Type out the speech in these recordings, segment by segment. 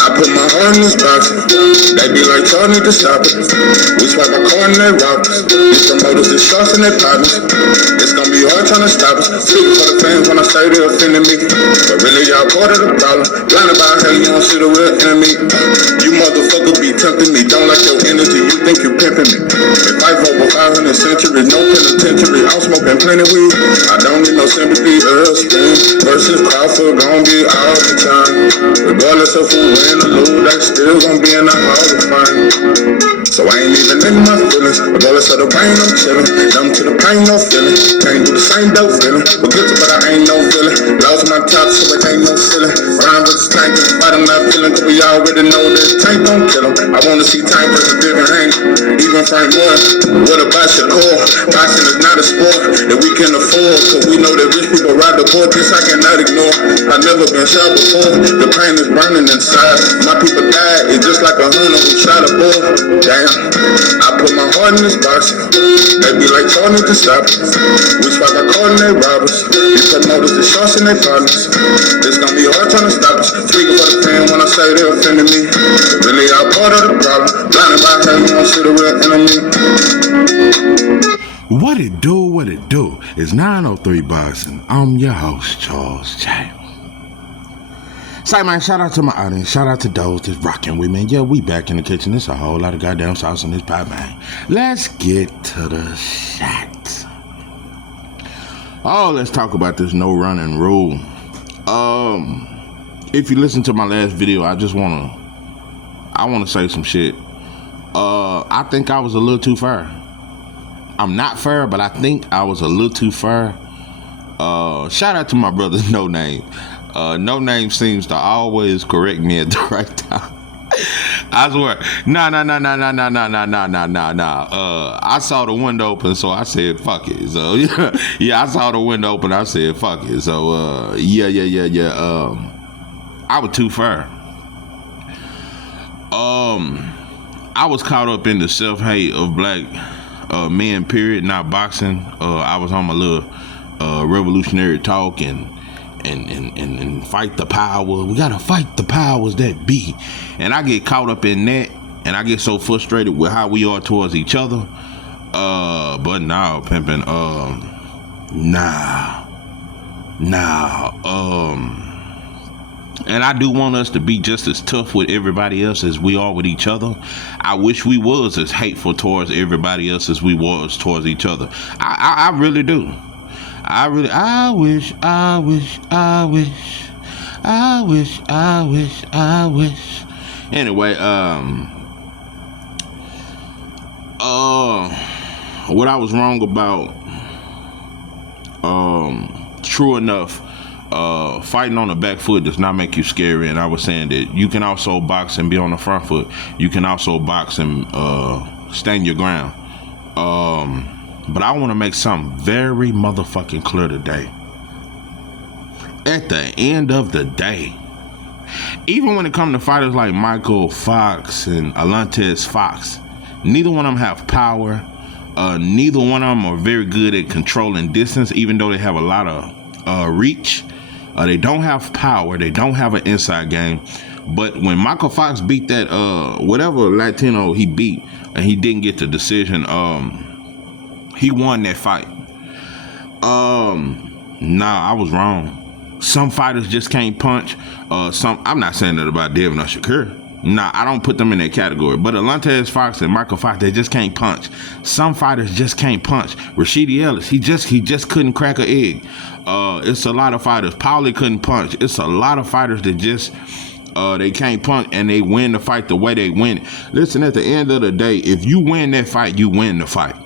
I put my heart in this box. They be like, y'all need to stop it. We swipe our car and they rock us. These promoters, the shots and they partners. It's gonna be hard trying to stop us. Speaking for the fans when I say they offended me. But really, y'all part of the problem. Blinded by hate, you don't see the real enemy. You motherfuckers be tempting me. Don't like your energy, you think you pimping me. If I vote for 500 centuries, no penitentiary. I'm smoking plenty weed. I don't need no sympathy or spin. Versus Crawford gon' be all the time. Regardless of who win or lose, they still gon' be in the Hall of Fame. So I ain't even in my feelings. Regardless of the rain, I'm chillin'. Numb to the pain, no feeling. Can't do the same dope feeling. But guilty, but I ain't no villain. Lost my top, so it ain't no ceiling. Rhyme with this tank, but I'm not feeling. Cause we already know this tank don't kill him. I wanna see tank versus different hank. Even Frank Moore. What about Shakur? Boxing is not a sport that we can afford. Cause we know that rich people ride the board. This I cannot ignore. I've never been shot before. The pain is burning inside. My people died. It's just like a hunter who shot a bull. Damn. I put my heart in this box. They be like, y'all need to stop it. We swipe our car and they rob us. These promoters, the shots and they partners. It's gonna be hard trying to stop us. Speaking for the fan when I say they offended me. But really, y'all part of the problem. Blinded by hate, you don't see the real enemy. What it do, what it do. It's 903 Boxing. I'm your host, Charles J. Say, man, shout out to my audience. Shout out to those that's rocking with me. Yeah, we back in the kitchen. There's a whole lot of goddamn sauce in this pie, man. Let's get to the shot. Oh, let's talk about this no running rule. If you listen to my last video, I want to say some shit. I think I was a little too fair. I'm not fair, but I think I was a little too fair. Shout out to my brother No Name. No Name seems to always correct me at the right time. I swear. Nah. I saw the window open, so I said fuck it. So yeah, I saw the window open, I said fuck it. So yeah. I was too fair. I was caught up in the self-hate of black men, period, not boxing. I was on my little revolutionary talk and fight the power. We gotta fight the powers that be. And I get caught up in that, and I get so frustrated with how we are towards each other. But nah, pimping. And I do want us to be just as tough with everybody else as we are with each other. I wish we was as hateful towards everybody else as we was towards each other. I really do. I wish. Anyway, what I was wrong about, true enough, fighting on the back foot does not make you scary. And I was saying that you can also box and be on the front foot. You can also box and stand your ground. But I want to make something very motherfucking clear today. At the end of the day, even when it comes to fighters like Michael Fox and Alantez Fox, neither one of them have power. Neither one of them are very good at controlling distance, even though they have a lot of reach. They don't have power. They don't have an inside game. But when Michael Fox beat that whatever Latino he beat, and he didn't get the decision, he won that fight. Nah, I was wrong. Some fighters just can't punch. I'm not saying that about Devin or Shakur. Nah, I don't put them in that category. But Alantez Fox and Michael Fox, they just can't punch. Some fighters just can't punch. Rashidi Ellis, he just couldn't crack an egg. It's a lot of fighters. Paulie couldn't punch. It's a lot of fighters that just they can't punch, and they win the fight the way they win it. Listen, at the end of the day, if you win that fight, you win the fight.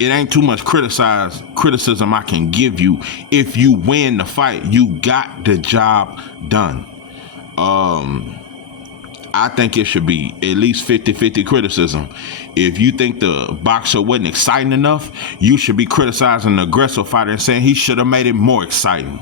It ain't too much criticism I can give you. If you win the fight, you got the job done. I think it should be at least 50-50 criticism. If you think the boxer wasn't exciting enough, you should be criticizing the aggressive fighter and saying he should have made it more exciting.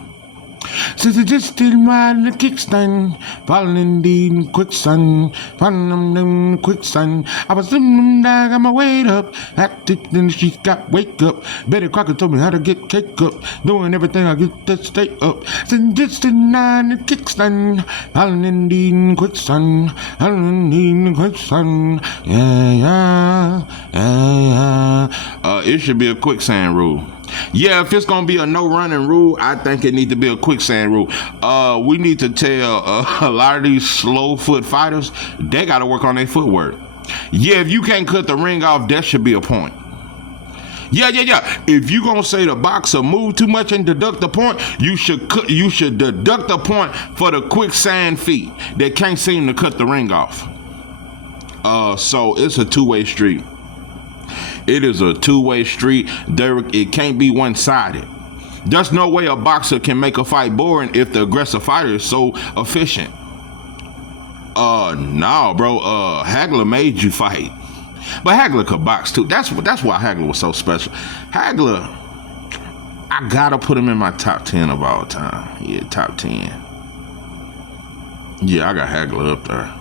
Since it just didn't ride in the kickstand, falling indeed in quicksand, falling in quicksand. I was sitting and I got my weight up, acted then she got wake up. Betty Crocker told me how to get cake up, doing everything I get to stay up. Since it just didn't ride in the kickstand, falling indeed in quicksand, falling indeed in quicksand. Yeah. It should be a quicksand rule. Yeah, if it's gonna be a no running rule, I think it needs to be a quicksand rule. We need to tell a lot of these slow foot fighters they gotta work on their footwork. Yeah, if you can't cut the ring off, that should be a point. Yeah. If you gonna say the boxer move too much and deduct the point, you should deduct the point for the quicksand feet that can't seem to cut the ring off. So it's a two-way street. It is a two-way street. It can't be one-sided. There's no way a boxer can make a fight boring if the aggressive fighter is so efficient. No, bro. Hagler made you fight. But Hagler could box too. That's why Hagler was so special. Hagler, I gotta put him in my top 10 of all time. Yeah, top 10. Yeah, I got Hagler up there.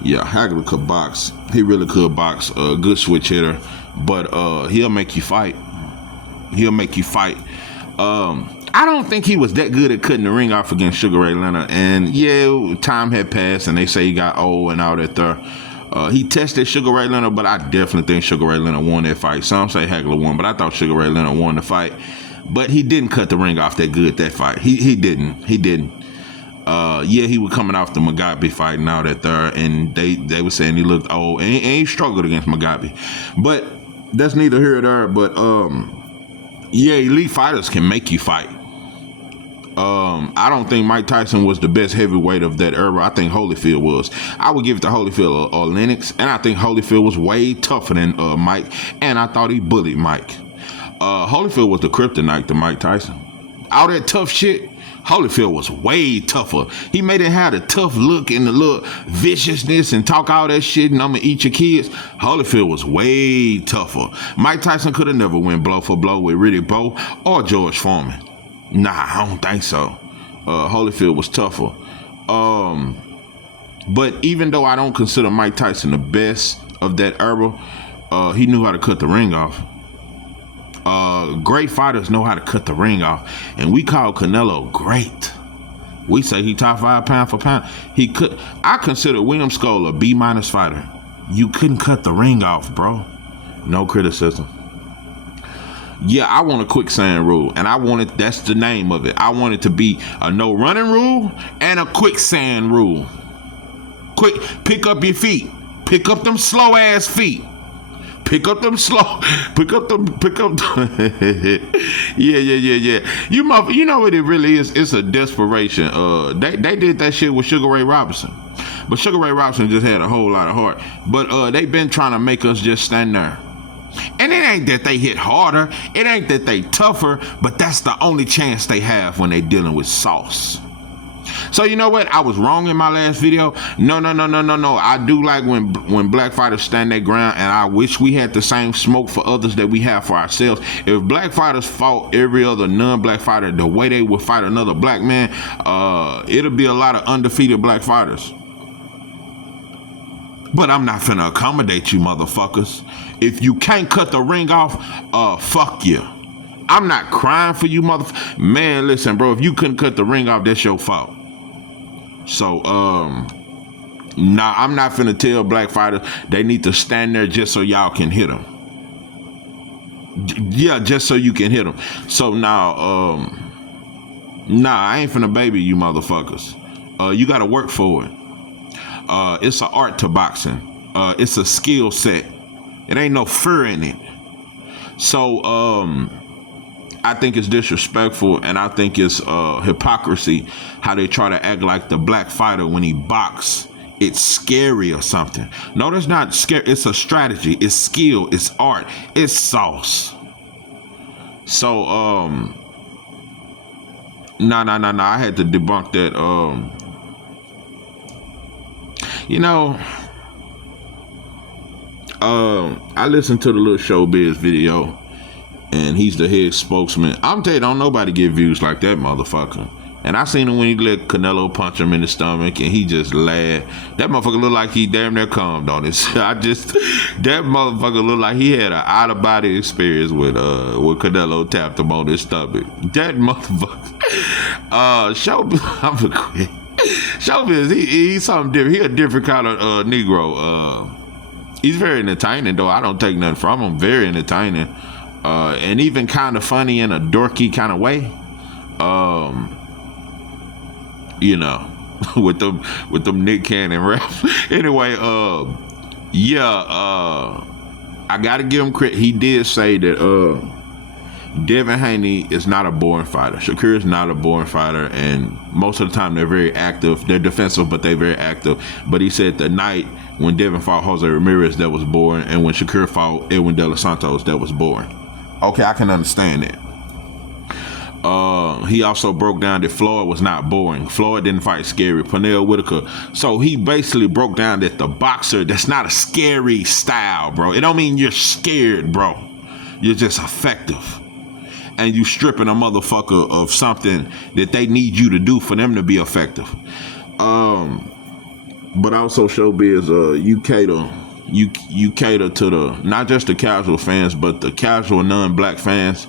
Yeah, Hagler could box. He really could box. A good switch hitter, but he'll make you fight. I don't think he was that good at cutting the ring off against Sugar Ray Leonard. And yeah, time had passed, and they say he got old and all that there. He tested Sugar Ray Leonard, but I definitely think Sugar Ray Leonard won that fight. Some say Hagler won, but I thought Sugar Ray Leonard won the fight. But he didn't cut the ring off that good that fight. He didn't. Yeah, he was coming off the Mugabe fight and all that there, and they were saying he looked old, and he struggled against Mugabe. But that's neither here nor there. But yeah, elite fighters can make you fight. I don't think Mike Tyson was the best heavyweight of that era. I think Holyfield was. I would give it to Holyfield or Lennox, and I think Holyfield was way tougher than Mike, and I thought he bullied Mike. Holyfield was the kryptonite to Mike Tyson. All that tough shit, Holyfield was way tougher. He made it have the tough look and the little viciousness and talk all that shit and I'm gonna eat your kids. Holyfield was way tougher. Mike Tyson could have never went blow for blow with Riddick Bowe or George Foreman. Nah, I don't think so. Holyfield was tougher. But even though I don't consider Mike Tyson the best of that era, he knew how to cut the ring off. Great fighters know how to cut the ring off, and we call Canelo great. We say he top 5 pound for pound. I consider William Scull a B- fighter. You couldn't cut the ring off, bro. No criticism. Yeah, I want a quicksand rule, and that's the name of it. I want it to be a no running rule and a quicksand rule. Quick, pick up your feet. Pick up them slow ass feet. Pick up them. Yeah. You know what it really is? It's a desperation. They did that shit with Sugar Ray Robinson. But Sugar Ray Robinson just had a whole lot of heart. But they've been trying to make us just stand there. And it ain't that they hit harder. It ain't that they tougher. But that's the only chance they have when they dealing with sauce. So you know what? I was wrong in my last video. No. I do like when black fighters stand their ground, and I wish we had the same smoke for others that we have for ourselves. If black fighters fought every other non-black fighter the way they would fight another black man, it'll be a lot of undefeated black fighters. But I'm not finna accommodate you motherfuckers. If you can't cut the ring off, fuck you. I'm not crying for you motherfuckers. Man, listen, bro, if you couldn't cut the ring off, that's your fault. So, nah, I'm not finna tell black fighters they need to stand there just so y'all can hit them. Yeah, just so you can hit them. So now, nah, I ain't finna baby you motherfuckers. You gotta work for it. It's an art to boxing. It's a skill set. It ain't no fear in it. So, I think it's disrespectful, and I think it's hypocrisy how they try to act like the black fighter when he box. It's scary or something. No, that's not scary. It's a strategy. It's skill. It's art. It's sauce. So, nah. I had to debunk that. I listened to the little Showbiz video. and he's the head spokesman. I'm telling you, don't nobody get views like that motherfucker. And I seen him when he let Canelo punch him in the stomach, and he just laughed. That motherfucker looked like he damn near cummed on it. That motherfucker looked like he had an out of body experience with Canelo tapped him on his stomach. That motherfucker. Showbiz, he's something different. He a different kind of Negro. He's very entertaining, though. I don't take nothing from him. Very entertaining, and even kind of funny in a dorky kind of way. You know, with them Nick Cannon raps. Anyway, I gotta give him credit. He did say that Devin Haney is not a boring fighter. Shakur is not a boring fighter, and most of the time they're very active. They're defensive, but they're very active. But he said the night when Devin fought Jose Ramirez, that was boring, and when Shakur fought Edwin De Los Santos, that was boring. Okay, I can understand that. He also broke down that Floyd was not boring. Floyd didn't fight scary. Pernell Whitaker. So he basically broke down that the boxer, that's not a scary style, bro. It don't mean you're scared, bro. You're just effective. And you stripping a motherfucker of something that they need you to do for them to be effective. But also, Showbiz, you cater to the, not just the casual fans, but the casual non-black fans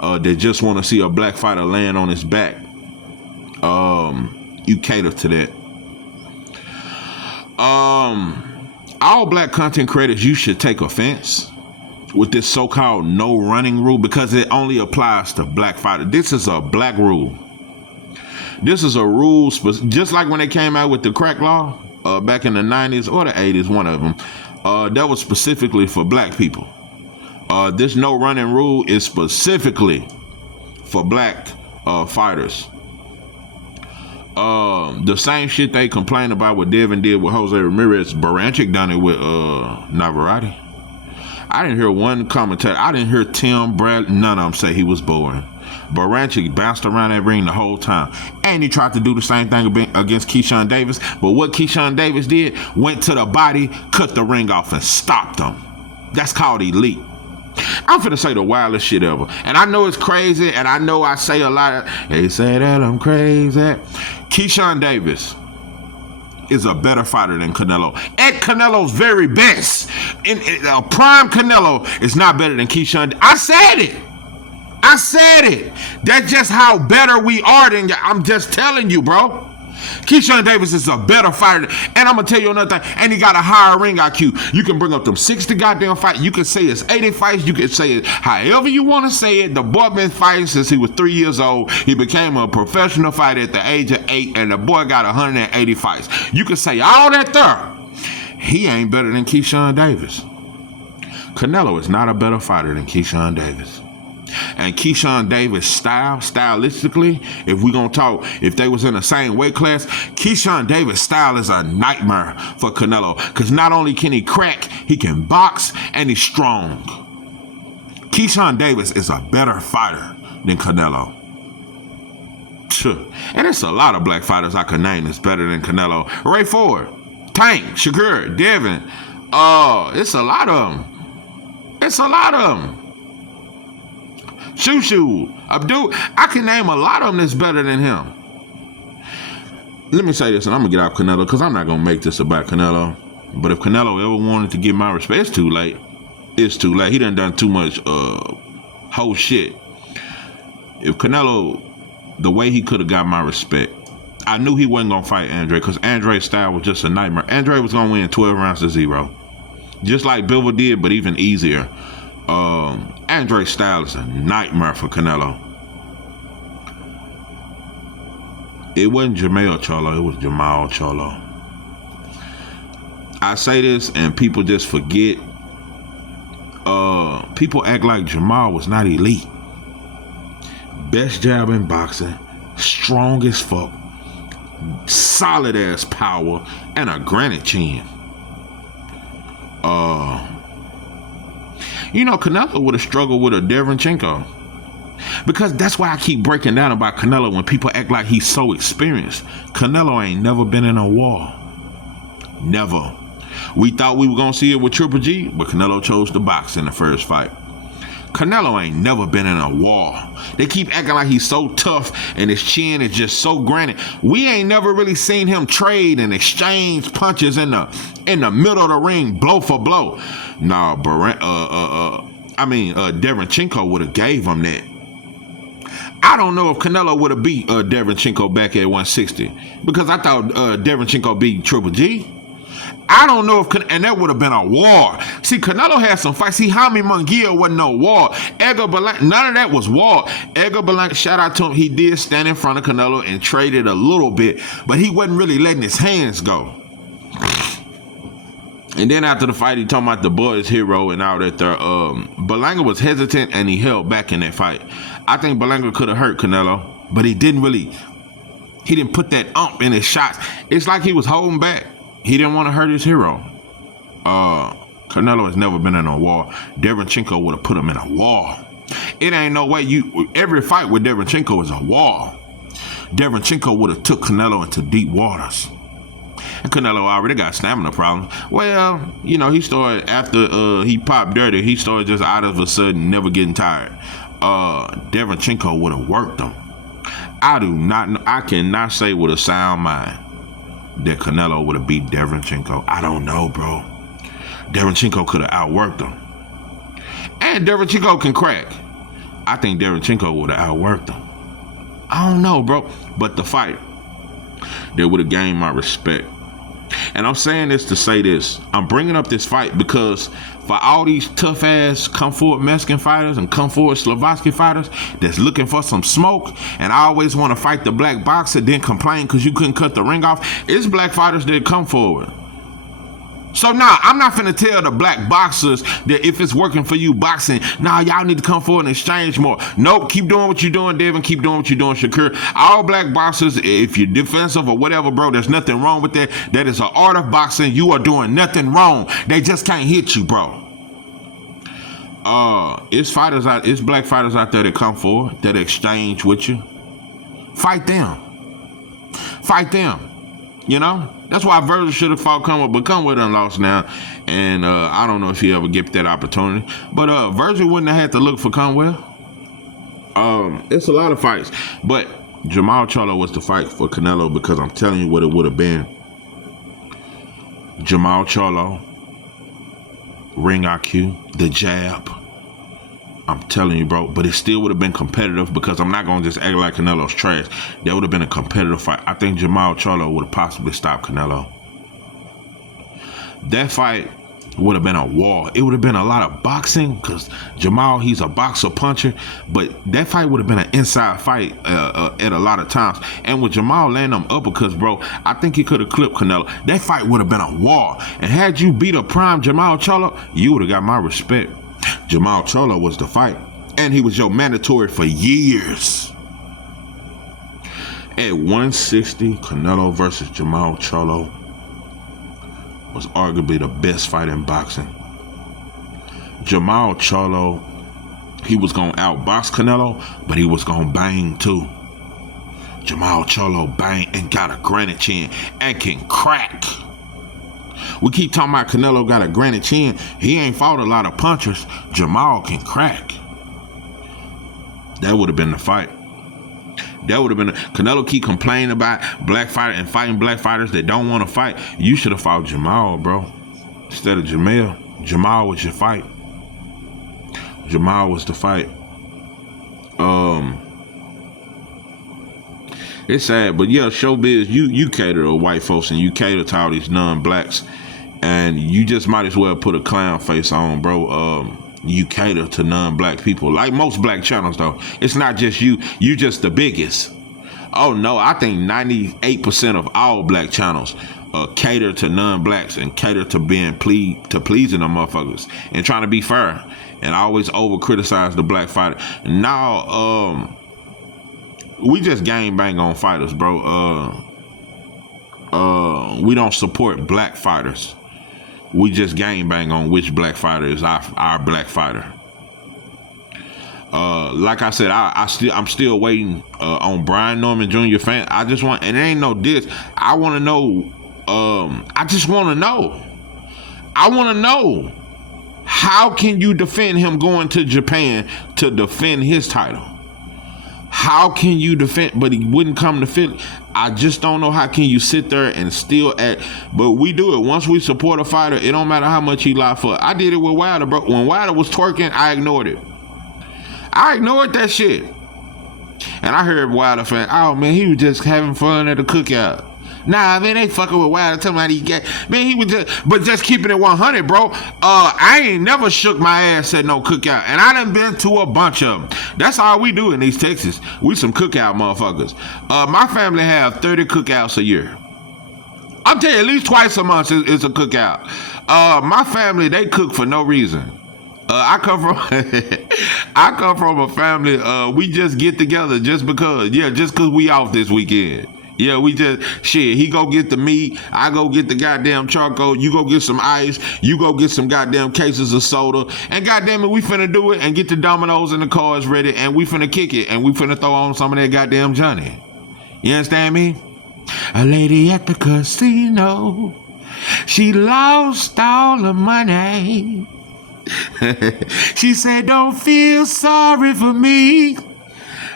that just want to see a black fighter land on his back. You cater to that. All black content creators, you should take offense with this so-called no running rule, because it only applies to black fighters. This is a black rule. This is a rule, just like when they came out with the crack law back in the 90s or the 80s, one of them, that was specifically for black people. This no running rule is specifically for black fighters. The same shit they complain about what Devin did with Jose Ramirez, Baranchik done it with Navarrete. I didn't hear one commentator. I didn't hear Tim, Brad, none of them say he was boring. Baranchik bounced around that ring the whole time. And he tried to do the same thing against Keyshawn Davis. But what Keyshawn Davis did, went to the body, cut the ring off, and stopped him. That's called elite. I'm finna say the wildest shit ever. And I know it's crazy, and I know I say a lot of, they say that I'm crazy. Keyshawn Davis is a better fighter than Canelo. At Canelo's very best. In prime Canelo is not better than Keyshawn. I said it. That's just how better we are than you. I'm just telling you, bro. Keyshawn Davis is a better fighter. And I'm going to tell you another thing. And he got a higher ring IQ. You can bring up them 60 goddamn fights. You can say it's 80 fights. You can say it however you want to say it. The boy been fighting since he was 3 years old. He became a professional fighter at the age of 8. And the boy got 180 fights. You can say all that there. He ain't better than Keyshawn Davis. Canelo is not a better fighter than Keyshawn Davis. And Keyshawn Davis stylistically, if we gonna talk, if they was in the same weight class, Keyshawn Davis style is a nightmare for Canelo. Because not only can he crack, he can box, and he's strong. Keyshawn Davis is a better fighter than Canelo. And there's a lot of black fighters I could name that's better than Canelo. Ray Ford, Tank, Shakur, Devin. It's a lot of them. Shushu, Abdul, I can name a lot of them that's better than him. Let me say this, and I'm going to get off Canelo, because I'm not going to make this about Canelo. But if Canelo ever wanted to get my respect, it's too late. It's too late. He done too much whole shit. If Canelo, the way he could have got my respect, I knew he wasn't going to fight Andre, because Andre's style was just a nightmare. Andre was going to win 12 rounds to 0. Just like Bivol did, but even easier. Andre's style is a nightmare for Canelo. It wasn't Jermell Charlo, it was Jamal Charlo. I say this and people just forget. People act like Jamal was not elite. Best jab in boxing, strong as fuck, solid ass power, and a granite chin. Canelo would have struggled with a Derevchenko. Because that's why I keep breaking down about Canelo when people act like he's so experienced. Canelo ain't never been in a war. Never. We thought we were going to see it with Triple G, but Canelo chose to box in the first fight. Canelo ain't never been in a war. They keep acting like he's so tough and his chin is just so granite. We ain't never really seen him trade and exchange punches in the middle of the ring, blow for blow. Nah, Derevyanchenko would have gave him that. I don't know if Canelo would have beat Derevyanchenko back at 160 because I thought Derevyanchenko beat Triple G. I don't know and that would have been a war. See, Canelo had some fights. See, Jaime Munguia wasn't no war. Edgar Berlanga, none of that was war. Edgar Berlanga, shout out to him, he did stand in front of Canelo and traded a little bit, but he wasn't really letting his hands go. And then after the fight, he talking about the boy's hero and all that there. Berlanga was hesitant and he held back in that fight. I think Berlanga could have hurt Canelo, but he didn't put that ump in his shots. It's like he was holding back. He didn't want to hurt his hero. Canelo has never been in a war. Derevyanchenko would have put him in a war. It ain't no way every fight with Derevyanchenko is a war. Derevyanchenko would have took Canelo into deep waters. And Canelo already got stamina problems. Well, he started after he popped dirty, he started just out of a sudden never getting tired. Derevyanchenko would have worked him. I cannot say with a sound mind that Canelo would have beat Derevyanchenko. I don't know, bro. Derevyanchenko could have outworked him. And Derevyanchenko can crack. I think Derevyanchenko would have outworked him. I don't know, bro. But the fight, they would have gained my respect. And I'm saying this to say this. I'm bringing up this fight because for all these tough-ass come-forward Mexican fighters and come-forward Slovakian fighters that's looking for some smoke and I always want to fight the black boxer, then complain because you couldn't cut the ring off, it's black fighters that come forward. So now, I'm not finna tell the black boxers that if it's working for you boxing, y'all need to come forward and exchange more. Nope, keep doing what you're doing, Devin. Keep doing what you're doing, Shakur. All black boxers, if you're defensive or whatever, bro, there's nothing wrong with that. That is an art of boxing. You are doing nothing wrong. They just can't hit you, bro. It's black fighters out there that come forward, that exchange with you. Fight them. That's why Virgil should have fought Conway, but Conway done lost now. And I don't know if he ever get that opportunity. But Virgil wouldn't have had to look for Conway. It's a lot of fights. But Jamal Charlo was the fight for Canelo because I'm telling you what it would have been. Jamal Charlo, ring IQ, the jab. I'm telling you, bro. But it still would have been competitive because I'm not going to just act like Canelo's trash. That would have been a competitive fight. I think Jamal Charlo would have possibly stopped Canelo. That fight would have been a war. It would have been a lot of boxing because Jamal, he's a boxer puncher. But that fight would have been an inside fight at a lot of times. And with Jamal landing them uppercuts, bro, I think he could have clipped Canelo. That fight would have been a war. And had you beat a prime Jamal Charlo, you would have got my respect. Jamal Charlo was the fight, and he was your mandatory for years. At 160, Canelo versus Jamal Charlo was arguably the best fight in boxing. Jamal Charlo, he was going to outbox Canelo, but he was going to bang too. Jamal Charlo bang and got a granite chin and can crack. We keep talking about Canelo got a granite chin. He ain't fought a lot of punchers. Jamal can crack. That would have been the fight. Canelo keep complaining about black fighter and fighting black fighters that don't want to fight. You should have fought Jamal, bro. Instead of Jamel. Jamal was your fight. Jamal was the fight. It's sad, but yeah, showbiz, you cater to white folks and you cater to all these non-blacks, and you just might as well put a clown face on, bro. You cater to non-black people, like most black channels, though. It's not just you just the biggest. Oh no, I think 98% of all black channels cater to non-blacks and cater to being pleasing them motherfuckers and trying to be fair and always over criticize the black fighter. Now, we just gang bang on fighters, bro. We don't support black fighters. We just gang bang on which black fighter is our black fighter. Like I said, I'm still waiting on Brian Norman Jr. fan. I just want, and it ain't no diss. I want to know. I just want to know. I want to know How can you defend him going to Japan to defend his title? How can you defend, but he wouldn't come to Philly? I just don't know how can you sit there and still act, but we do it. Once we support a fighter, it don't matter how much he lie for. I did it with Wilder, bro. When Wilder was twerking, I ignored it. I ignored that shit. And I heard Wilder fan, oh man, he was just having fun at the cookout. Nah, man, they fucking with Wilder. Tell me how he get. Man, he was just keeping it 100, bro. I ain't never shook my ass at no cookout, and I done been to a bunch of them. That's all we do in East Texas. We some cookout motherfuckers. My family have 30 cookouts a year. I'm telling you, at least twice a month is a cookout. My family, they cook for no reason. I come from a family. We just get together just because. Yeah, just because we off this weekend. Yeah, we just, shit, he go get the meat, I go get the goddamn charcoal, you go get some ice, you go get some goddamn cases of soda, and goddamn it, we finna do it and get the dominoes and the cars ready, and we finna kick it, and we finna throw on some of that goddamn Johnny. You understand me? A lady at the casino, she lost all the money. She said, don't feel sorry for me.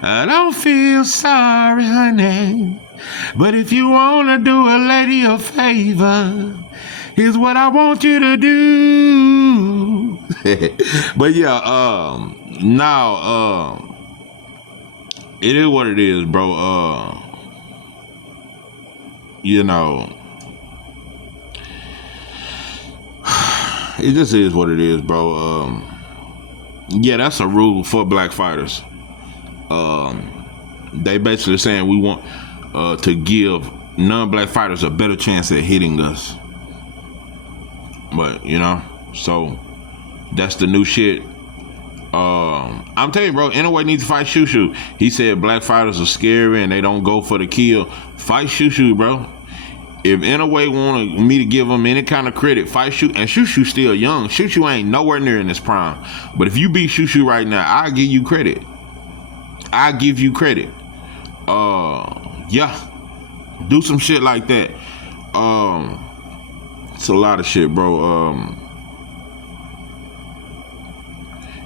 I don't feel sorry, honey. But if you want to do a lady a favor, here's what I want you to do. But yeah, now, it is what it is, bro. You know, it just is what it is, bro. Yeah, that's a rule for black fighters. They basically saying we want to give non-black fighters a better chance at hitting us. But, you know, so that's the new shit. I'm telling you, bro, Inoue needs to fight Shushu. He said black fighters are scary and they don't go for the kill. Fight Shushu, bro. If Inoue wanted me to give him any kind of credit, fight Shushu. And Shushu's still young. Shushu ain't nowhere near in his prime. But if you beat Shushu right now, I'll give you credit. I give you credit. Yeah, do some shit like that. It's a lot of shit, bro.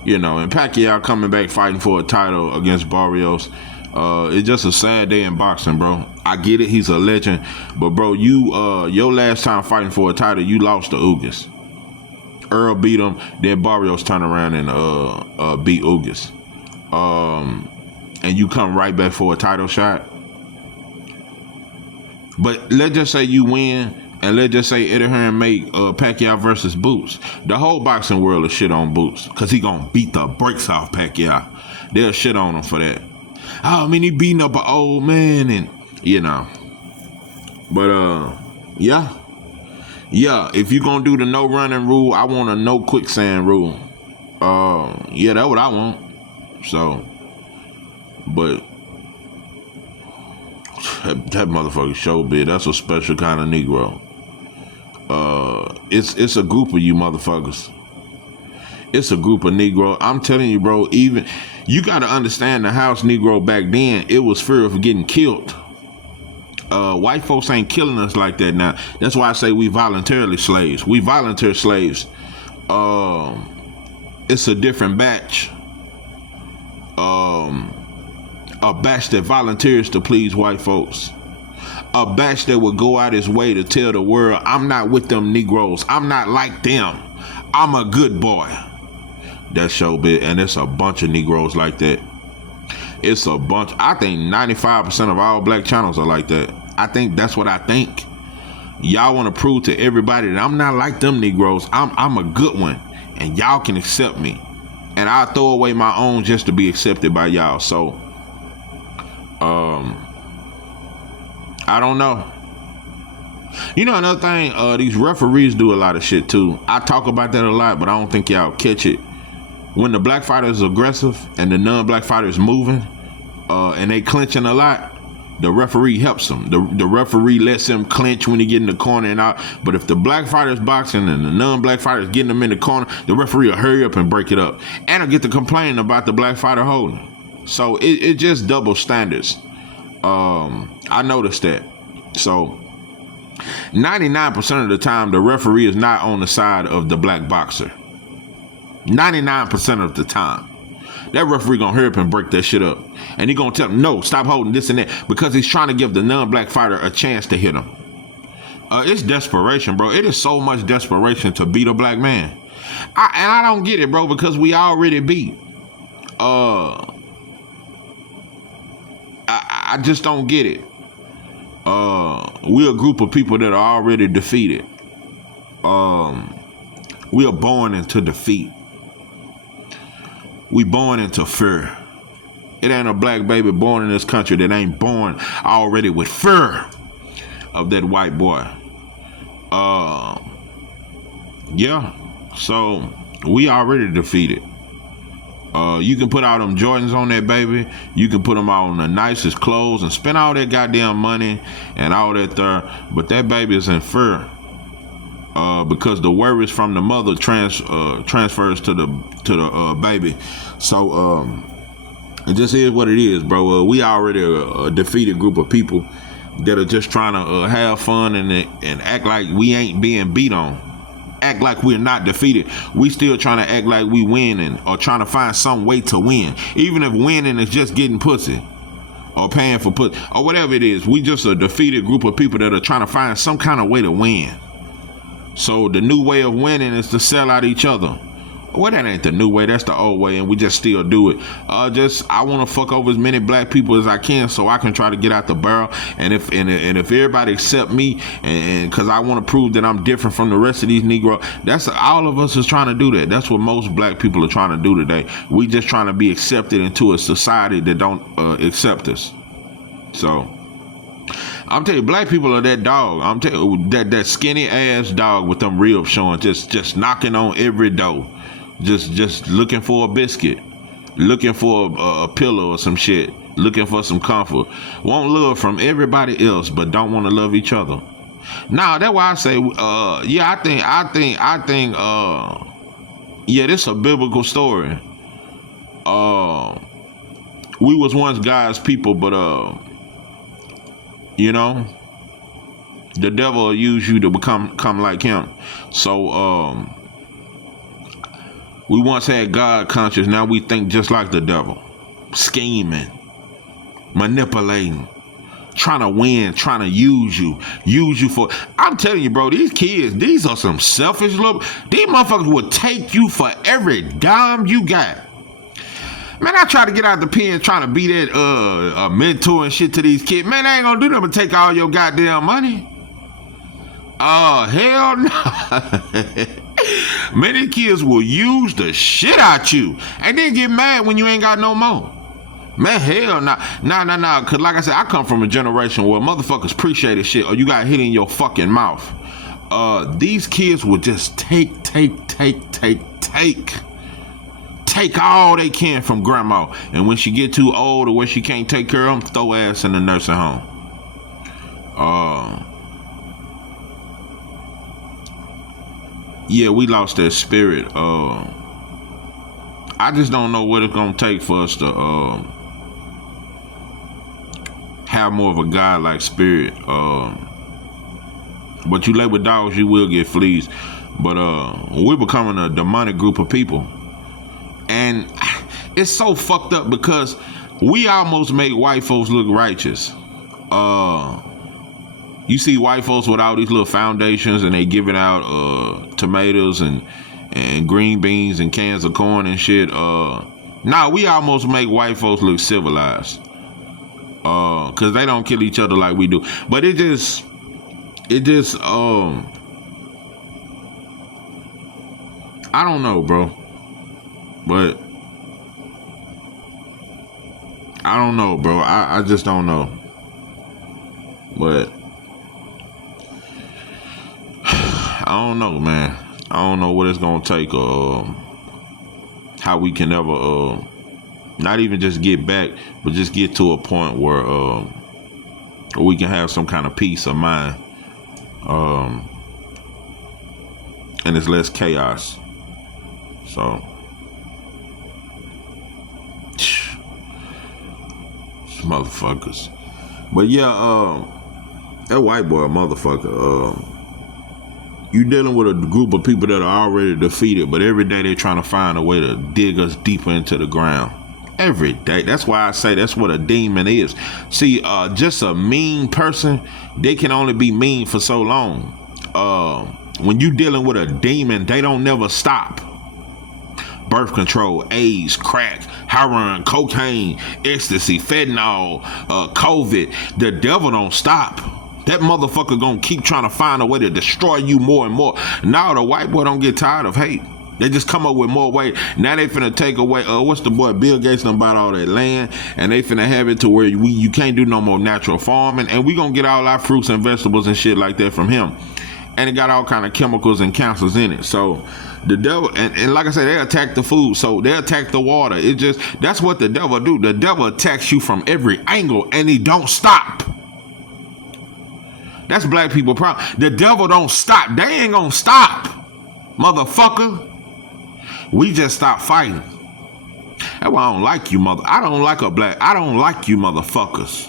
You know, and Pacquiao coming back fighting for a title against Barrios. It's just a sad day in boxing, bro. I get it, he's a legend, but bro, you your last time fighting for a title, you lost to Ugas. Earl beat him, then Barrios turned around and beat Ugas. And you come right back for a title shot. But let's just say you win, and let's just say Eddie Hearn make Pacquiao versus Boots. The whole boxing world is shit on Boots, because he gonna beat the brakes off Pacquiao. They'll shit on him for that. Oh, I mean, he beating up an old man, and, you know. But, yeah. Yeah, if you gonna do the no running rule, I want a no quicksand rule. Yeah, that's what I want. So, but that motherfucker show bit. That's a special kind of Negro. It's a group of you motherfuckers. It's a group of Negro. I'm telling you, bro. Even you got to understand the house Negro back then. It was fear of getting killed. White folks ain't killing us like that now. That's why I say we voluntarily slaves. We volunteer slaves. It's a different batch. A batch that volunteers to please white folks. A batch that would go out his way to tell the world, I'm not with them Negroes. I'm not like them. I'm a good boy. That show bit, and it's a bunch of Negroes like that. It's a bunch. I think 95% of all black channels are like that. I think that's what I think. Y'all want to prove to everybody that I'm not like them Negroes. I'm a good one, and y'all can accept me. And I'll throw away my own just to be accepted by y'all. So, I don't know. You know, another thing, these referees do a lot of shit too. I talk about that a lot, but I don't think y'all catch it. When the black fighter is aggressive and the non-black fighter is moving, and they clinching a lot, the referee helps them. The referee lets him clinch when he get in the corner and out. But if the black fighter is boxing and the non-black fighter is getting them in the corner, the referee will hurry up and break it up. And I'll get to complaining about the black fighter holding. So it just double standards. I noticed that. So 99% of the time, the referee is not on the side of the black boxer. 99% of the time. That referee gonna hurry up and break that shit up. And he gonna tell him, no, stop holding this and that, because he's trying to give the non-black fighter a chance to hit him. It's desperation, bro. It is so much desperation to beat a black man. And I don't get it, bro, because we already beat. I just don't get it. We're a group of people that are already defeated. We are born into defeat. We born into fear. It ain't a black baby born in this country that ain't born already with fear of that white boy. Yeah. So we already defeated. You can put all them Jordans on that baby. You can put them all on the nicest clothes and spend all that goddamn money and all that there. But that baby is in fear. Because the worries from the mother transfers to the baby. So it just is what it is, bro. We already a defeated group of people that are just trying to have fun and act like we ain't being beat on. Act like we're not defeated. We still trying to act like we winning or trying to find some way to win. Even if winning is just getting pussy or paying for pussy or whatever it is. We just a defeated group of people that are trying to find some kind of way to win. So the new way of winning is to sell out each other. Well, that ain't the new way. That's the old way, and we just still do it. I want to fuck over as many black people as I can, so I can try to get out the barrel. And if everybody accept me, and because I want to prove that I'm different from the rest of these Negroes, that's all of us is trying to do that. That's what most black people are trying to do today. We just trying to be accepted into a society that don't accept us. So I'm telling you, black people are that dog. I'm telling you, that skinny ass dog with them ribs showing, just knocking on every door. Just looking for a biscuit, looking for a pillow or some shit, looking for some comfort. Want love from everybody else, but don't want to love each other. Now that's why I say, I think, this is a biblical story. We was once God's people, but the devil will use you to become like him. So we once had God conscious, now we think just like the devil. Scheming, manipulating, trying to win, trying to use you for. I'm telling you, bro, these kids, these are some selfish little. These motherfuckers will take you for every dime you got. Man, I try to get out the pen trying to be that a mentor and shit to these kids. Man, I ain't gonna do nothing but take all your goddamn money. Oh, hell no. Many kids will use the shit out you and then get mad when you ain't got no more. Man, hell no. Nah. Cause like I said, I come from a generation where motherfuckers appreciated shit or you got hit in your fucking mouth. These kids will just take all they can from grandma. And when she get too old or where she can't take care of them, throw ass in the nursing home. We lost that spirit. I just don't know what it's gonna take for us to have more of a God-like spirit. But you lay with dogs, you will get fleas. But we're becoming a demonic group of people. And it's so fucked up because we almost make white folks look righteous. You see white folks with all these little foundations and they giving out tomatoes and green beans and cans of corn and shit. We almost make white folks look civilized. Cause they don't kill each other like we do. But it just I don't know, bro. But I don't know, bro. I just don't know. But I don't know, man. I don't know what it's gonna take, how we can ever, not even just get back, but just get to a point where we can have some kind of peace of mind, and it's less chaos. So, motherfuckers. But that white boy, motherfucker. You dealing with a group of people that are already defeated, but every day they're trying to find a way to dig us deeper into the ground. Every day. That's why I say that's what a demon is. See, just a mean person, they can only be mean for so long. When you dealing with a demon, they don't never stop. Birth control, AIDS, crack, heroin, cocaine, ecstasy, fentanyl, COVID. The devil don't stop. That motherfucker gonna keep trying to find a way to destroy you more and more. Now the white boy don't get tired of hate. They just come up with more ways. Now they finna take away, what's the boy, Bill Gates done bought all that land, and they finna have it to where you can't do no more natural farming, and we gonna get all our fruits and vegetables and shit like that from him. And it got all kind of chemicals and cancers in it. So the devil, and like I said, they attack the food, so they attack the water. It just, that's what the devil do. The devil attacks you from every angle, and he don't stop. That's black people problem. The devil don't stop. They ain't gonna stop, motherfucker. We just stop fighting. That's why I don't like you, I don't like you motherfuckers.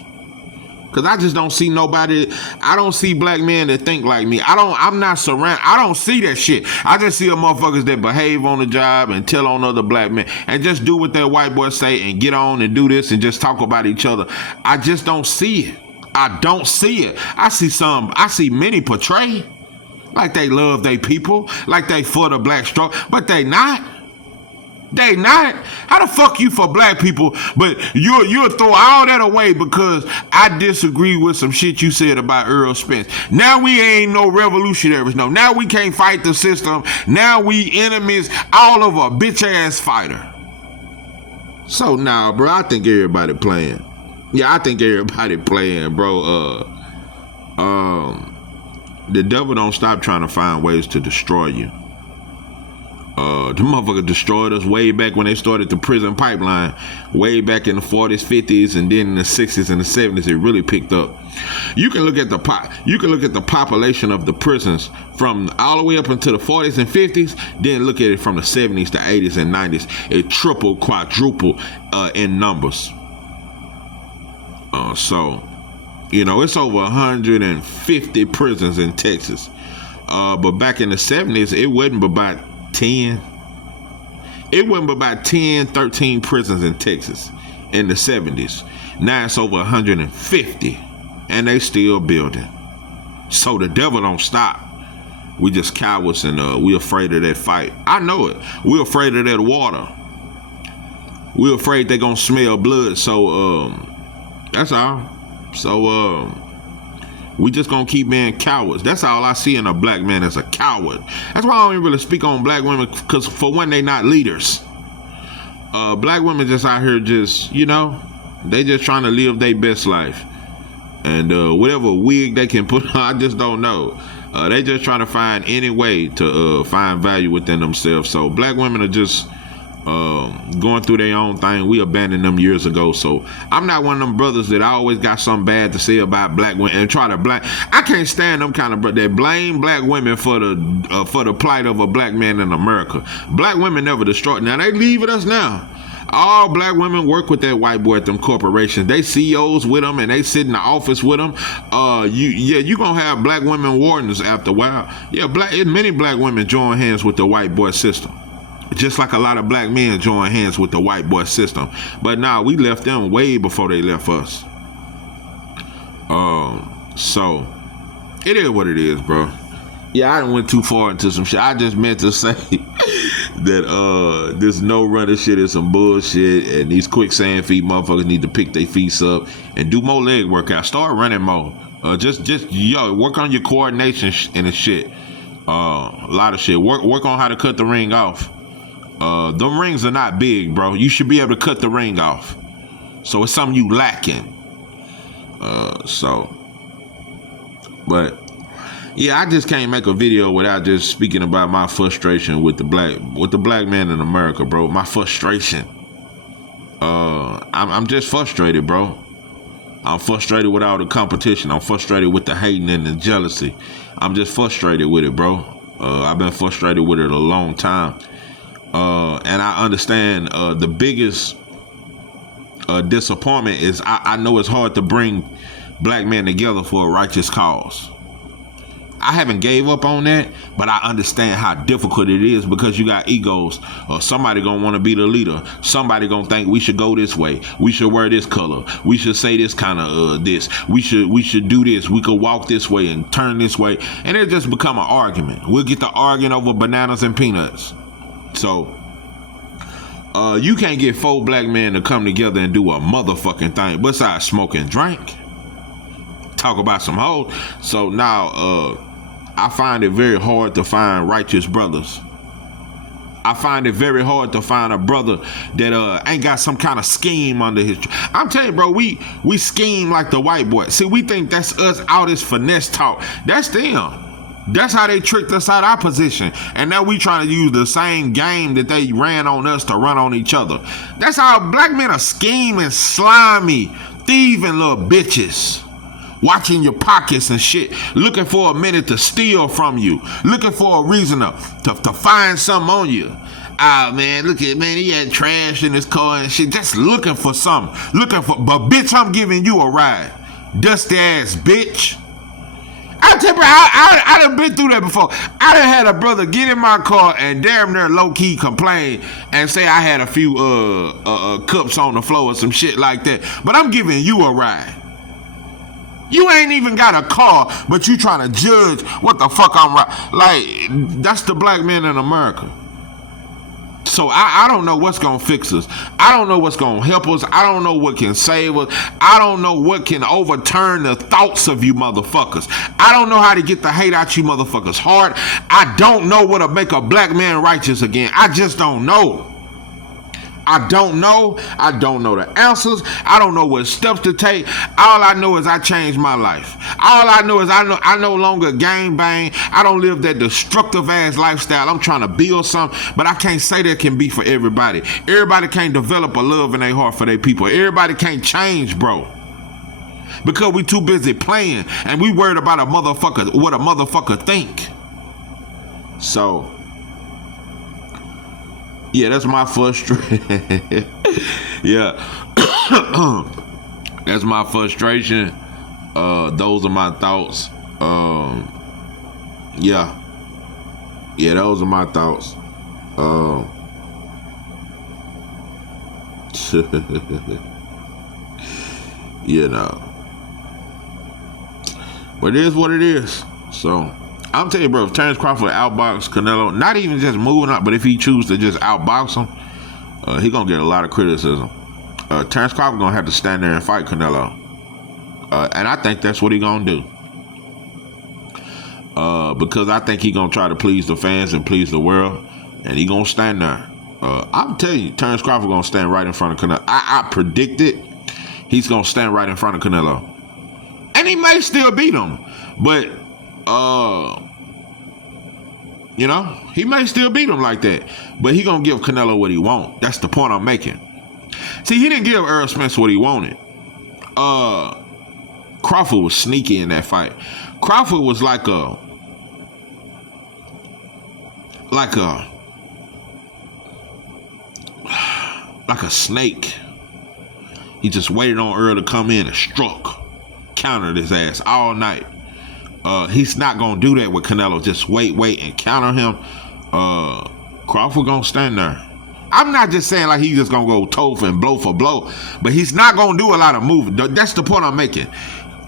Cause I just don't see nobody. I don't see black men that think like me. I'm not surrounded. I don't see that shit. I just see motherfuckers that behave on the job and tell on other black men and just do what their white boys say and get on and do this and just talk about each other. I just don't see it. I don't see it. I see many portray like they love their people, like they for the black struggle, but they not. They not. How the fuck you for black people, but you'll throw all that away because I disagree with some shit you said about Earl Spence. Now we ain't no revolutionaries. No, now we can't fight the system. Now we enemies, all of a bitch ass fighter. So now, bro, I think everybody playing. Yeah, I think everybody playing, bro. The devil don't stop trying to find ways to destroy you. The motherfucker destroyed us way back when they started the prison pipeline, way back in the 40s, 50s, and then in the 60s and the 70s. It really picked up. You can look at the population of the prisons from all the way up into the 40s and 50s. Then look at it from the 70s to 80s and 90s. It tripled, quadrupled in numbers. So, you know, it's over 150 prisons in Texas. But back in the 70s, it wasn't but about 10. It wasn't but about 10, 13 prisons in Texas in the 70s. Now it's over 150, and they still building. So the devil don't stop. We just cowards, and we afraid of that fight. I know it. We're afraid of that water. We're afraid they're gonna smell blood. So that's all. So we just gonna keep being cowards. That's all I see in a black man as a coward. That's why I don't even really speak on black women, because for one, they not leaders. Black women just out here just, you know, they just trying to live their best life. And whatever wig they can put on, I just don't know. They just trying to find any way to find value within themselves. So black women are just going through their own thing. We abandoned them years ago. So I'm not one of them brothers that always got something bad to say about black women and try to blame. I can't stand them kind of brothers that blame black women for the plight of a black man in America. Black women never destroyed. Now they leaving us now. All black women work with that white boy at them corporations. They CEOs with them, and they sit in the office with them. You gonna have black women wardens after a while. Yeah, many black women join hands with the white boy system. Just like a lot of black men join hands with the white boy system. But now we left them way before they left us. So it is what it is, bro. Yeah, I done went too far into some shit. I just meant to say that this no runner shit is some bullshit, and these quicksand feet motherfuckers need to pick their feet up and do more leg workout. Start running more. Just work on your coordination and the shit. A lot of shit. Work on how to cut the ring off. Them rings are not big, bro. You should be able to cut the ring off. So it's something you lacking. But yeah, I just can't make a video without just speaking about my frustration with the black man in America, bro. My frustration. I'm just frustrated, bro. I'm frustrated with all the competition. I'm frustrated with the hating and the jealousy. I'm just frustrated with it, bro. I've been frustrated with it a long time. And I understand the biggest disappointment is I know it's hard to bring black men together for a righteous cause. I haven't gave up on that, but I understand how difficult it is because you got egos. Or somebody gonna want to be the leader. Somebody gonna think we should go this way. We should wear this color. We should say this kind of this. We should do this. We could walk this way and turn this way, and it just become an argument. We'll get to arguing over bananas and peanuts. So you can't get 4 black men to come together and do a motherfucking thing besides smoke and drink. Talk about some hoes. So now I find it very hard to find righteous brothers. I find it very hard to find a brother that ain't got some kind of scheme under his. I'm telling you, bro, we scheme like the white boy. See, we think that's us, all this finesse talk. That's them. That's how they tricked us out of our position. And now we trying to use the same game that they ran on us to run on each other. That's how black men are scheming, slimy, thieving little bitches. Watching your pockets and shit, looking for a minute to steal from you, looking for a reason to find something on you. Ah, man, look at, man, he had trash in his car and shit, just looking for something. But bitch, I'm giving you a ride. Dusty ass bitch. I tell you, bro, I done been through that before. I done had a brother get in my car and damn near low-key complain and say I had a few cups on the floor or some shit like that. But I'm giving you a ride. You ain't even got a car, but you trying to judge what the fuck I'm right. Like, that's the black man in America. So I don't know what's going to fix us. I don't know what's going to help us. I don't know what can save us. I don't know what can overturn the thoughts of you motherfuckers. I don't know how to get the hate out you motherfuckers' heart. I don't know what to make a black man righteous again. I just don't know. I don't know. I don't know the answers. I don't know what steps to take. All I know is I changed my life. All I know is I no longer gang bang. I don't live that destructive ass lifestyle. I'm trying to build something, but I can't say that can be for everybody. Everybody can't develop a love in their heart for their people. Everybody can't change, bro. Because we too busy playing and we worried about what a motherfucker think. So yeah, that's my frustration. Yeah. That's my frustration. Those are my thoughts. Yeah. Yeah, those are my thoughts. You know. But it is what it is. So I'm telling you, bro, if Terence Crawford outbox Canelo, not even just moving up, but if he chooses to just outbox him, he gonna get a lot of criticism. Terence Crawford gonna have to stand there and fight Canelo, and I think that's what he gonna do. Because I think he gonna try to please the fans and please the world, and he gonna stand there. I'm telling you, Terence Crawford gonna stand right in front of Canelo. I predict it. He's gonna stand right in front of Canelo, and he may still beat him, but. You know, he may still beat him like that, but he gonna give Canelo what he want. That's the point I'm making. See, he didn't give Errol Spence what he wanted. Crawford was sneaky in that fight. Crawford was like a snake. He just waited on Earl to come in and struck, countered his ass all night. He's not gonna do that with Canelo. Just wait and counter him. Crawford gonna stand there. I'm not just saying like he's just gonna go toe and blow for blow, but he's not gonna do a lot of moving. That's the point I'm making.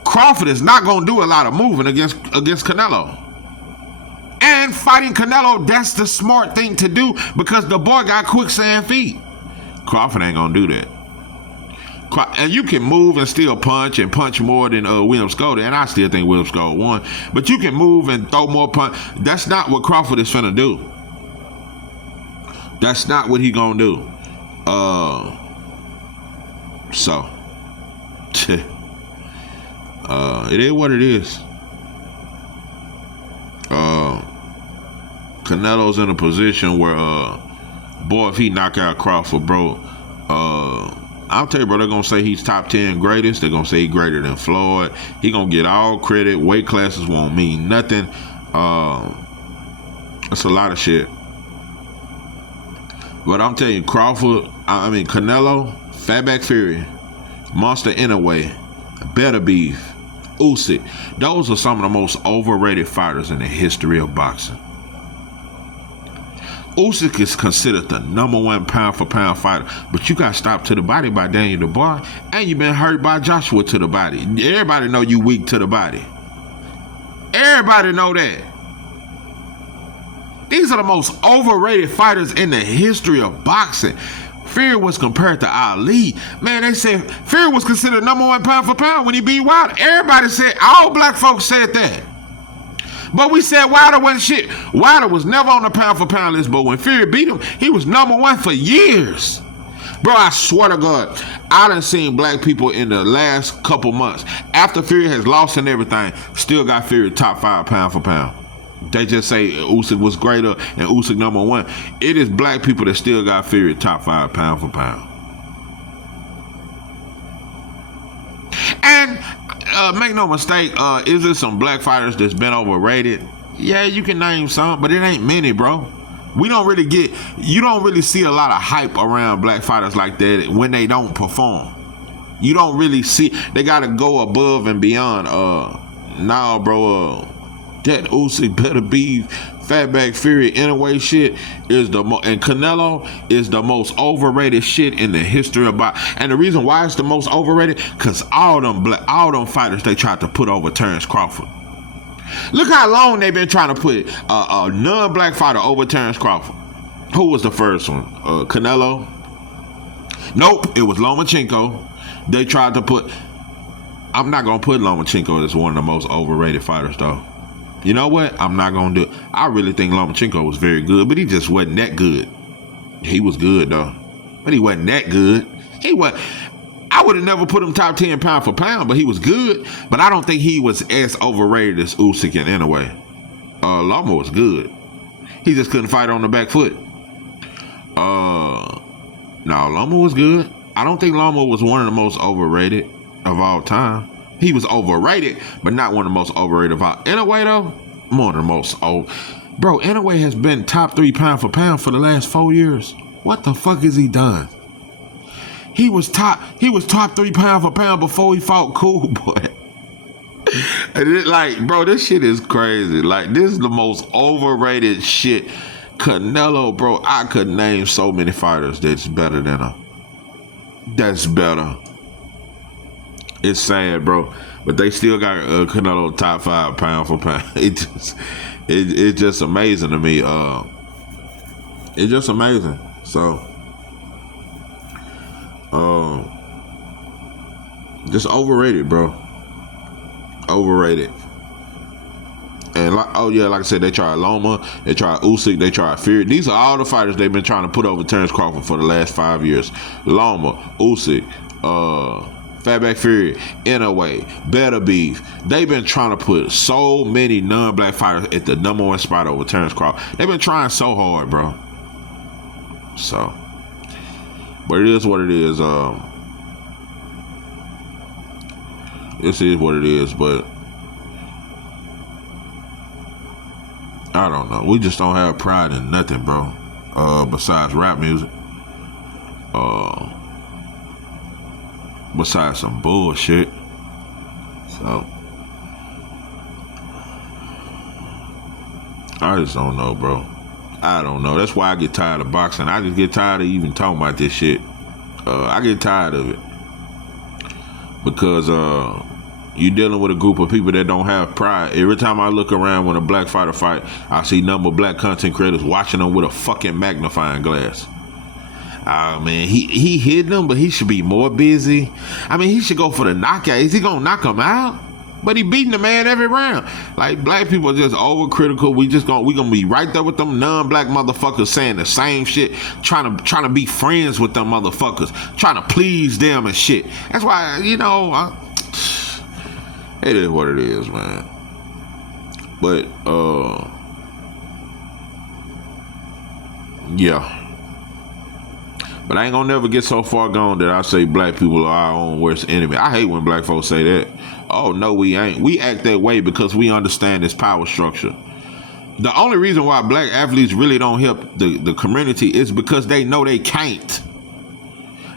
Crawford is not gonna do a lot of moving against Canelo. And fighting Canelo, that's the smart thing to do because the boy got quicksand feet. Crawford ain't gonna do that. And you can move and still punch and punch more than William Scotti, and I still think William Scotti won. But you can move and throw more punch. That's not what Crawford is finna do. That's not what he gonna do. So it is what it is. Canelo's in a position where boy, if he knock out Crawford, bro, I'll tell you, bro, they're going to say he's top 10 greatest. They're going to say he's greater than Floyd. He going to get all credit. Weight classes won't mean nothing. That's a lot of shit. But I'm telling you, Canelo, Fatback Fury, Monster Inoue, Better Beef, Usyk. Those are some of the most overrated fighters in the history of boxing. Usyk is considered the #1 pound-for-pound fighter, but you got stopped to the body by Daniel Dubois, and you been hurt by Joshua to the body. Everybody know you weak to the body. Everybody know that. These are the most overrated fighters in the history of boxing. Fury was compared to Ali. Man, they said Fury was considered #1 pound-for-pound when he beat Wilder. Everybody said, all black folks said that. But we said Wilder wasn't shit. Wilder was never on the pound-for-pound list, but when Fury beat him, he was #1 for years. Bro, I swear to God, I done seen black people in the last couple months, after Fury has lost and everything, still got Fury top 5 pound-for-pound. They just say Usyk was greater and Usyk #1. It is black people that still got Fury top 5 pound-for-pound. And make no mistake, is there some black fighters that's been overrated? Yeah, you can name some, but it ain't many, bro. You don't really see a lot of hype around black fighters like that when they don't perform. You don't really see, they gotta go above and beyond. Nah, bro, that Usyk better be Fatback Fury anyway shit is and Canelo is the most overrated shit in the history of boxing. And the reason why it's the most overrated, cause all them fighters they tried to put over Terrence Crawford. Look how long they've been trying to put a non-black fighter over Terrence Crawford. Who was the first one? Canelo? Nope, it was Lomachenko. They tried to put. I'm not gonna put Lomachenko as one of the most overrated fighters though. You know what? I'm not gonna do it. I really think Lomachenko was very good, but he just wasn't that good. He was good though, but he wasn't that good. I would have never put him top 10 pound-for-pound, but he was good. But I don't think he was as overrated as Usyk in any way. Loma was good. He just couldn't fight on the back foot. No, Loma was good. I don't think Loma was one of the most overrated of all time. He was overrated, but not one of the most overrated of all. Inoue, though, one of the most old. Bro, Inoue has been top 3 pound-for-pound for the last 4 years. What the fuck has he done? He was top 3 pound-for-pound before he fought Cool Boy. And bro, this shit is crazy. Like, this is the most overrated shit. Canelo, bro, I could name so many fighters that's better than him. That's better. It's sad, bro, but they still got Canelo top 5 pound-for-pound. It's just amazing to me. It's just amazing. So, just overrated, bro. Overrated. And like I said, they tried Loma, they tried Usyk, they tried Fury. These are all the fighters they've been trying to put over Terrence Crawford for the last 5 years. Loma, Usyk, Fatback Fury, Inoue, Better Beef. They've been trying to put so many non-black fighters at the #1 spot over Terrence Crawford. They've been trying so hard, bro. So, but it is what it is. This is what it is, but I don't know. We just don't have pride in nothing, bro. Besides rap music. Besides some bullshit. So, I just don't know, bro. I don't know. That's why I get tired of boxing. I just get tired of even talking about this shit. I get tired of it. Because you dealing with a group of people that don't have pride. Every time I look around when a black fighter fight, I see number of black content creators watching them with a fucking magnifying glass. Man, he hit them, but he should be more busy. I mean, he should go for the knockout. Is he gonna knock him out? But he beating the man every round. Like, black people are just overcritical. We gonna be right there with them non-black motherfuckers saying the same shit, trying to be friends with them motherfuckers, trying to please them and shit. That's why, it is what it is, man. But yeah. But I ain't gonna never get so far gone that I say black people are our own worst enemy. I hate when black folks say that. Oh, no, we ain't. We act that way because we understand this power structure. The only reason why black athletes really don't help the community is because they know they can't.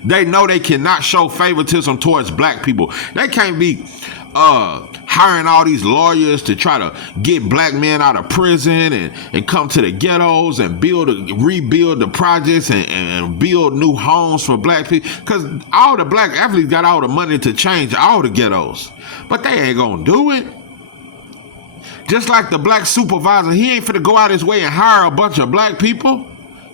They know they cannot show favoritism towards black people. They can't be hiring all these lawyers to try to get black men out of prison and come to the ghettos and rebuild the projects and build new homes for black people. Because all the black athletes got all the money to change all the ghettos. But they ain't gonna do it. Just like the black supervisor, he ain't finna go out his way and hire a bunch of black people.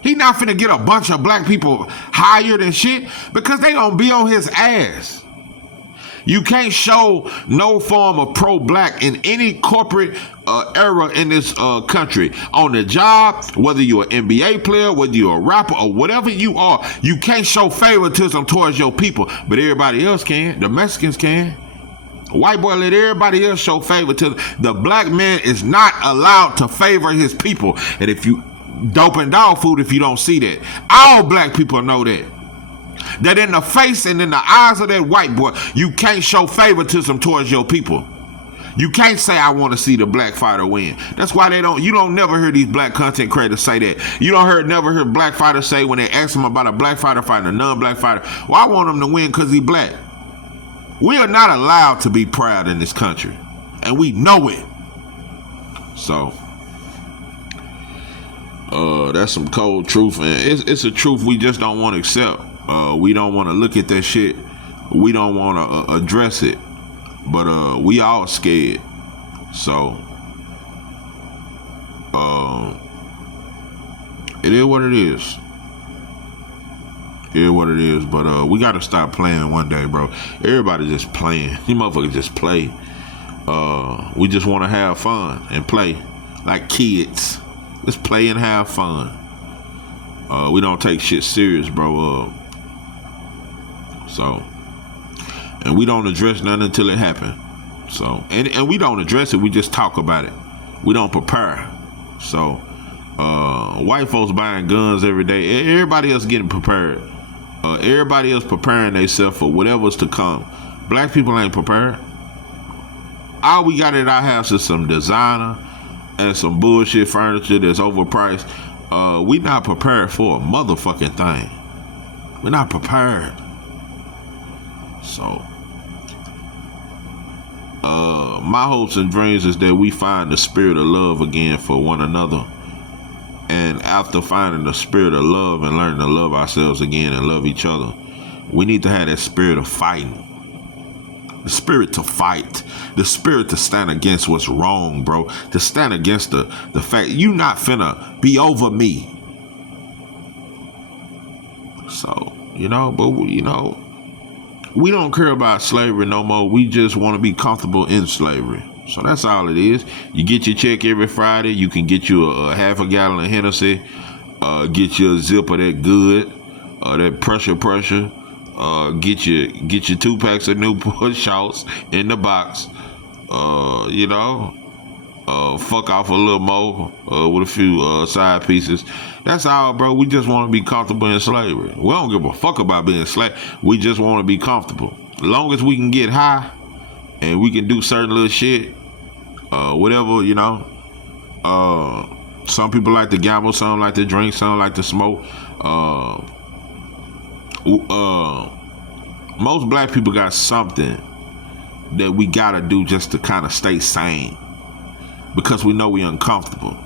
He not finna get a bunch of black people hired and shit because they gonna be on his ass. You can't show no form of pro-black in any corporate era in this country. On the job, whether you're an NBA player, whether you're a rapper, or whatever you are, you can't show favoritism towards your people. But everybody else can. The Mexicans can. White boy let everybody else show favoritism. The black man is not allowed to favor his people. And if you dope and dog food, if you don't see that, all black people know that. That in the face and in the eyes of that white boy, you can't show favoritism towards your people. You can't say, I want to see the black fighter win. That's why you don't never hear these black content creators say that. You never hear black fighters say when they ask them about a black fighter fighting a non-black fighter, well, I want him to win because he black. We are not allowed to be proud in this country. And we know it. So, that's some cold truth. And it's a truth we just don't want to accept. We don't want to look at that shit. We don't want to address it. But we all scared. So, it is what it is. It is what it is. But we got to stop playing one day, bro. Everybody just playing. You motherfuckers just play. We just want to have fun and play like kids. Let's play and have fun. We don't take shit serious, bro. So, and we don't address nothing until it happens. So, and we don't address it. We just talk about it. We don't prepare. So, white folks buying guns every day. Everybody else getting prepared. Everybody else preparing themselves for whatever's to come. Black people ain't prepared. All we got at our house is some designer and some bullshit furniture that's overpriced. We not prepared for a motherfucking thing. We're not prepared. So, my hopes and dreams is that we find the spirit of love again for one another. And after finding the spirit of love and learning to love ourselves again and love each other, we need to have that spirit of fighting. The spirit to fight. The spirit to stand against what's wrong, bro. To stand against the fact you not finna be over me. So, but we don't care about slavery no more. We just want to be comfortable in slavery. So that's all it is. You get your check every Friday. You can get you a half a gallon of Hennessy. Get you a zip of that good. That pressure. Get your 2 packs of Newport shorts in the box. Fuck off a little more with a few side pieces. That's all, bro. We just want to be comfortable in slavery. We don't give a fuck about being slave. We just want to be comfortable. As long as we can get high and we can do certain little shit, whatever, some people like to gamble, some like to drink, some like to smoke. Most black people got something that we gotta do just to kind of stay sane, because we know we uncomfortable.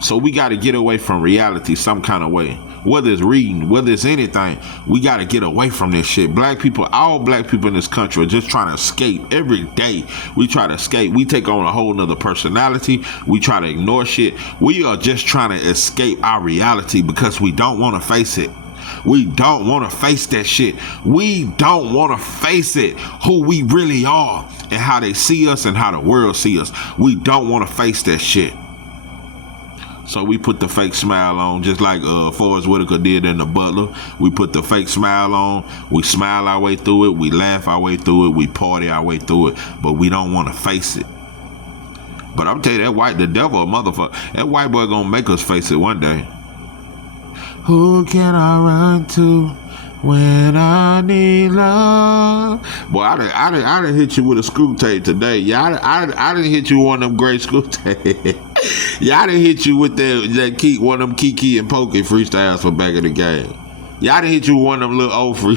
So we gotta get away from reality some kind of way. Whether it's reading, whether it's anything, we gotta get away from this shit. Black people, all black people in this country are just trying to escape. Every day we try to escape. We take on a whole nother personality. We try to ignore shit. We are just trying to escape our reality because we don't want to face it. We don't want to face that shit. We don't want to face it, who we really are and how they see us and how the world see us. We don't want to face that shit. So we put the fake smile on, just like Forrest Whitaker did in The Butler. We put the fake smile on. We smile our way through it. We laugh our way through it. We party our way through it. But we don't want to face it. But I'm telling you, the devil a motherfucker. That white boy gonna make us face it one day. Who can I run to when I need love? Boy, I done hit you with a screw tape today. Yeah, I done hit you with one of them great screw tapes. Yeah, I done hit you with one of them Kiki and Pokey freestyles from back in the game. Yeah, I done hit you with one of them little old free.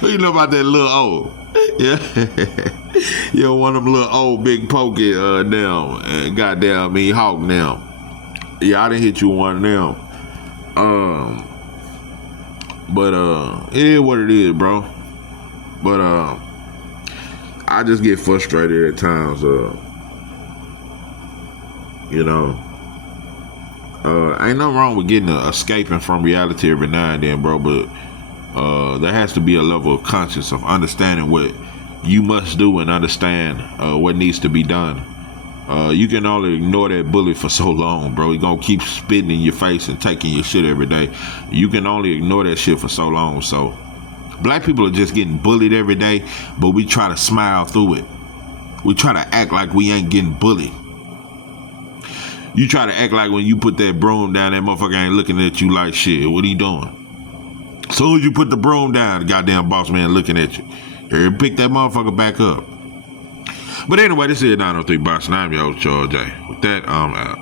What you know about that little old? Yeah. You know, one of them little old big pokey them. Goddamn me hawk now. Yeah, I done hit you one of them. But it is what it is, bro. But I just get frustrated at times. You know, ain't nothing wrong with getting escaping from reality every now and then, bro. But there has to be a level of conscience of understanding what you must do and understand what needs to be done. You can only ignore that bully for so long, bro. He gonna keep spitting in your face and taking your shit every day. You can only ignore that shit for so long. So black people are just getting bullied every day, but we try to smile through it. We try to act like we ain't getting bullied. You try to act like when you put that broom down, that motherfucker ain't looking at you like shit. What he doing? As soon as you put the broom down, the goddamn boss man looking at you. Here, pick that motherfucker back up. But anyway, this is 903 Box, and I'm your host, George J. With that, I'm out.